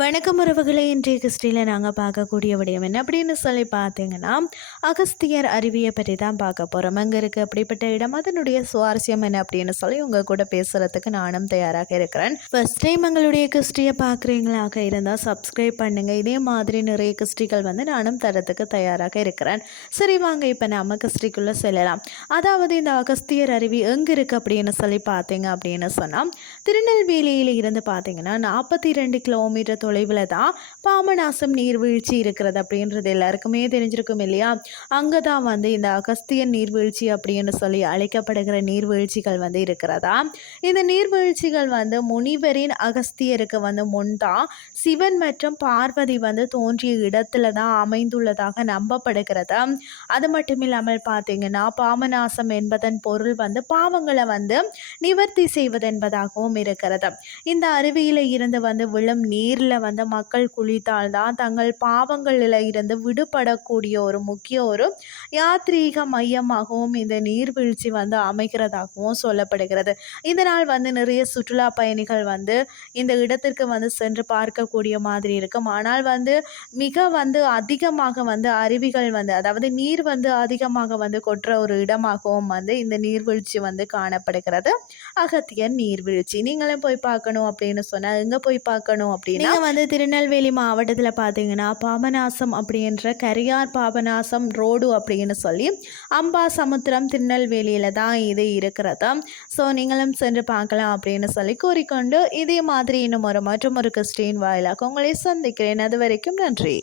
வணக்கம் உறவுகளை இன்றைய கிறிஸ்டியில் நாங்கள் பார்க்கக்கூடிய விடயம் என்ன? அப்படின்னு சொல்லி பார்த்தீங்கன்னா அகஸ்தியர் அருவியை பற்றி தான் பார்க்க போகிறோம் அங்கே இருக்குது அப்படிப்பட்ட இடம் அதனுடைய சுவாரஸ்யம் என்ன அப்படின்னு சொல்லி உங்கள் கூட பேசுகிறதுக்கு நானும் தயாராக இருக்கிறேன். ஃபர்ஸ்ட் டைம் எங்களுடைய கிறிஸ்டியை பார்க்குறீங்களாக இருந்தால் சப்ஸ்கிரைப் பண்ணுங்கள் இதே மாதிரி நிறைய கிறிஸ்டிகள் வந்து நானும் தரத்துக்கு தயாராக இருக்கிறேன். சரி வாங்க இப்போ நம்ம கிறிஸ்டிக்குள்ளே செல்லலாம். அதாவது இந்த அகஸ்தியர் அருவி எங்கே இருக்குது அப்படின்னு சொல்லி பார்த்தீங்க அப்படின்னு சொன்னால் திருநெல்வேலியில் இருந்து பார்த்தீங்கன்னா நாற்பத்தி ரெண்டு கிலோமீட்டர் தொலைவில் தான் பாமநாசம் நீர்வீழ்ச்சி இருக்கிறது அப்படின்றது எல்லாருக்குமே தெரிஞ்சிருக்கும் இல்லையா? அங்கே தான் வந்து இந்த அகஸ்தியன் நீர்வீழ்ச்சி அப்படின்னு சொல்லி அழைக்கப்படுகிற நீர்வீழ்ச்சிகள் வந்து இருக்கிறதா? இந்த நீர்வீழ்ச்சிகள் வந்து முனிவரின் அகஸ்தியருக்கு வந்து முன் தான் சிவன் மற்றும் பார்வதி வந்து தோன்றிய இடத்துல தான் அமைந்துள்ளதாக நம்பப்படுகிறது? அது மட்டும் இல்லாமல் பார்த்தீங்கன்னா பாமநாசம் என்பதன் பொருள் வந்து பாவங்களை வந்து நிவர்த்தி செய்வது என்பதாகவும் இருக்கிறது. இந்த அருவியில் இருந்து வந்து விழும் நீரில் வந்து மக்கள் குளித்தால் தான் தங்கள் பாவங்களில் இருந்து விடுபடக்கூடிய ஒரு முக்கிய ஒரு யாத்ரீக மையமாகவும் இந்த நீர்வீழ்ச்சி வந்து அமைகிறதாகவும் சொல்லப்படுகிறது. இதனால் வந்து நிறைய சுற்றுலா பயணிகள் வந்து இந்த இடத்திற்கு வந்து சென்று பார்க்கக்கூடிய மாதிரி இருக்கும். ஆனால் வந்து மிக வந்து அதிகமாக வந்து அருவிகள் வந்து அதாவது நீர் வந்து அதிகமாக வந்து கொட்டுற ஒரு இடமாகவும் வந்து இந்த நீர்வீழ்ச்சி வந்து காணப்படுகிறது. அகத்தியர் நீர்வீழ்ச்சி. நீங்களும் போய் பார்க்கணும் அப்படின்னு சொன்னால் எங்கே போய் பார்க்கணும் அப்படின்னா வந்து திருநெல்வேலி மாவட்டத்தில் பார்த்தீங்கன்னா பாபநாசம் அப்படின்ற கரியார் பாபநாசம் ரோடு அப்படின்னு சொல்லி அம்பா சமுத்திரம் திருநெல்வேலியில் தான் இது இருக்கிறது. ஸோ நீங்களும் சென்று பார்க்கலாம் அப்படின்னு சொல்லி கூறிக்கொண்டு இதே மாதிரி இன்னும் ஒரு மற்றும் ஒரு கிறிஸ்டின் வாயிலாக உங்களை சந்திக்கிறேன். அது வரைக்கும் நன்றி.